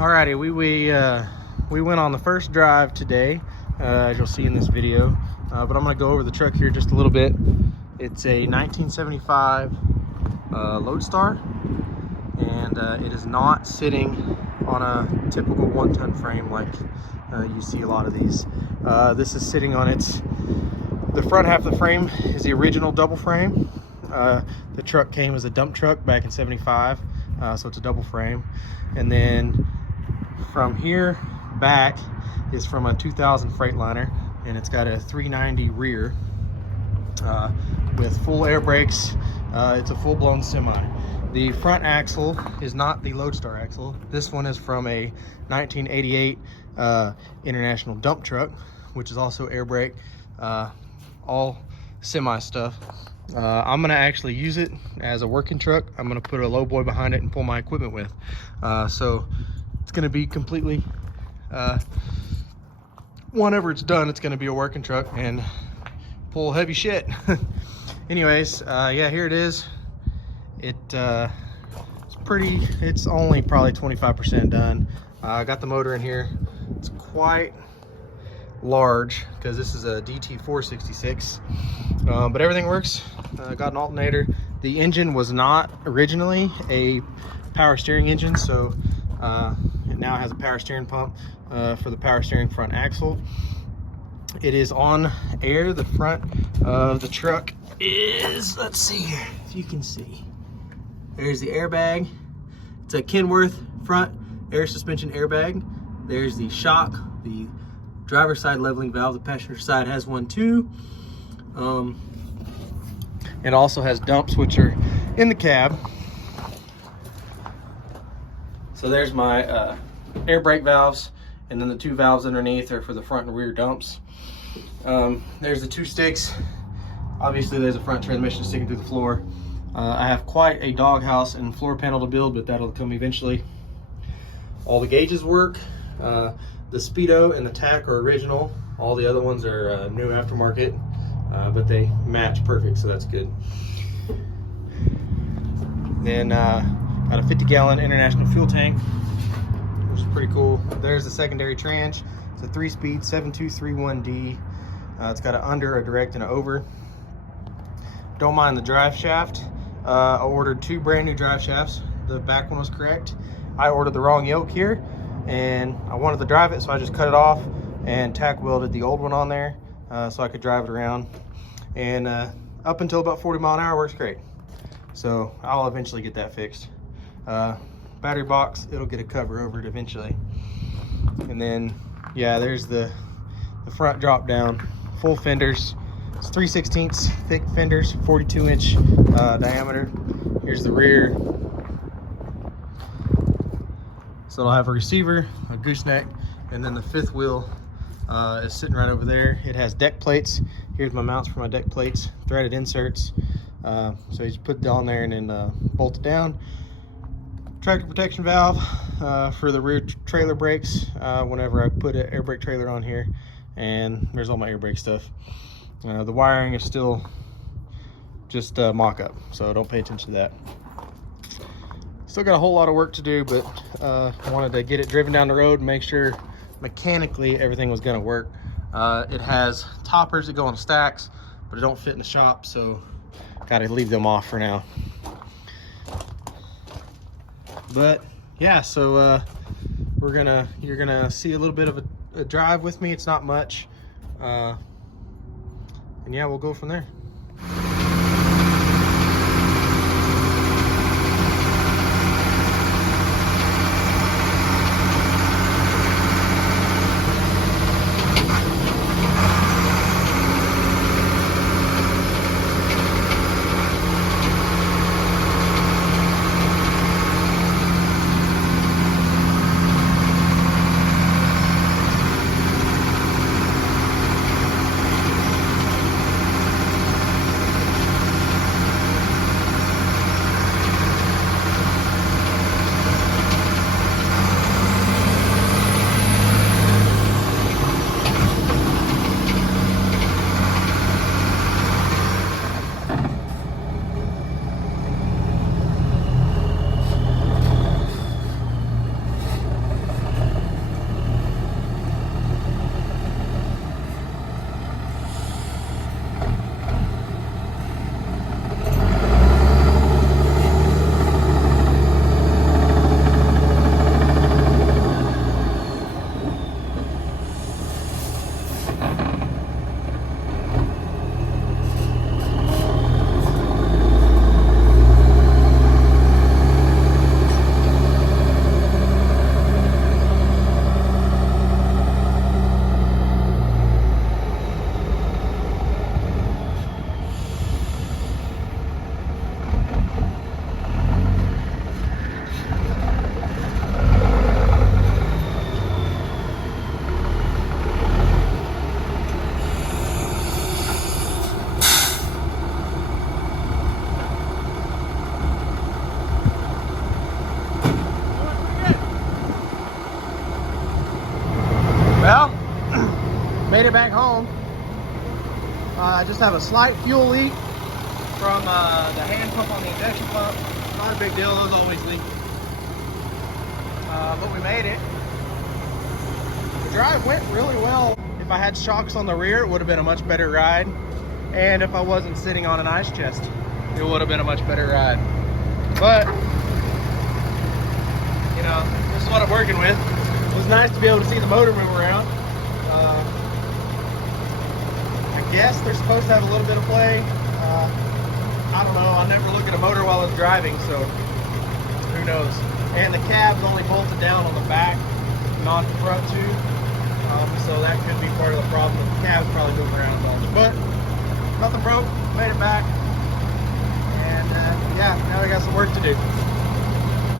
Alrighty, we went on the first drive today, as you'll see in this video. But I'm gonna go over the truck here just a little bit. It's a 1975 Loadstar, and it is not sitting on a typical 1-ton frame like you see a lot of these. This is sitting on the front half of the frame is the original double frame. The truck came as a dump truck back in '75, so it's a double frame. And then from here back is from a 2000 Freightliner, and it's got a 390 rear with full air brakes. It's a full-blown semi. The front axle is not the Loadstar axle. This one is from a 1988 International dump truck, which is also air brake, all semi stuff. I'm gonna actually use it as a working truck. I'm gonna put a low boy behind it and pull my equipment with. So it's gonna be completely, whenever it's done, it's gonna be a working truck and pull heavy shit. Anyways, yeah, here it is. It's only probably 25% done. I got the motor in here. It's quite large because this is a DT 466, but everything works. Got an alternator. The engine was not originally a power steering engine, so it now has a power steering pump for the power steering front axle. It is on air. The front of the truck is, let's see here if you can see, there's the airbag. It's a Kenworth front air suspension airbag. There's the shock, the driver's side leveling valve. The passenger side has one too. It also has dumps, which are in the cab. So there's my air brake valves, and then the two valves underneath are for the front and rear dumps. There's the two sticks. Obviously there's a front transmission sticking through the floor. I have quite a doghouse and floor panel to build, but that'll come eventually. All the gauges work. The speedo and the tack are original. All the other ones are new aftermarket, but they match perfect, so that's good. Then got a 50-gallon International fuel tank, which is pretty cool. There's the secondary tranche. It's a 3-speed 7231D. It's got an under, a direct, and an over. Don't mind the drive shaft. I ordered 2 brand new drive shafts. The back one was correct. I ordered the wrong yoke here, and I wanted to drive it, so I just cut it off and tack welded the old one on there so I could drive it around. And up until about 40 mile an hour works great. So I'll eventually get that fixed. Battery box, it'll get a cover over it eventually. And then, yeah, there's the front drop down, full fenders. It's 3/16 thick fenders, 42-inch diameter. Here's the rear. So it'll have a receiver, a gooseneck, and then the 5th wheel is sitting right over there. It has deck plates. Here's my mounts for my deck plates, threaded inserts. So you just put it on there and then bolt it down. Tractor protection valve for the rear trailer brakes whenever I put an air brake trailer on here. And there's all my air brake stuff. The wiring is still just mock-up, so don't pay attention to that. Still got a whole lot of work to do, but I wanted to get it driven down the road and make sure mechanically everything was gonna work. It has toppers that go on stacks, but it don't fit in the shop, so gotta leave them off for now. But yeah, so you're gonna see a little bit of a drive with me. It's not much, and yeah, we'll go from there. it back home. I just have a slight fuel leak from the hand pump on the injection pump. Not a big deal, those always leak. But we made it. The drive went really well. If I had shocks on the rear, it would have been a much better ride. And if I wasn't sitting on an ice chest, it would have been a much better ride. But, you know, this is what I'm working with. It was nice to be able to see the motor move around. I guess they're supposed to have a little bit of play. I don't know, I never look at a motor while I was driving, so who knows. And the cab's only bolted down on the back, not the front tube. So that could be part of the problem. The cab's probably moving around a bunch. But nothing broke, made it back. And yeah, now we got some work to do.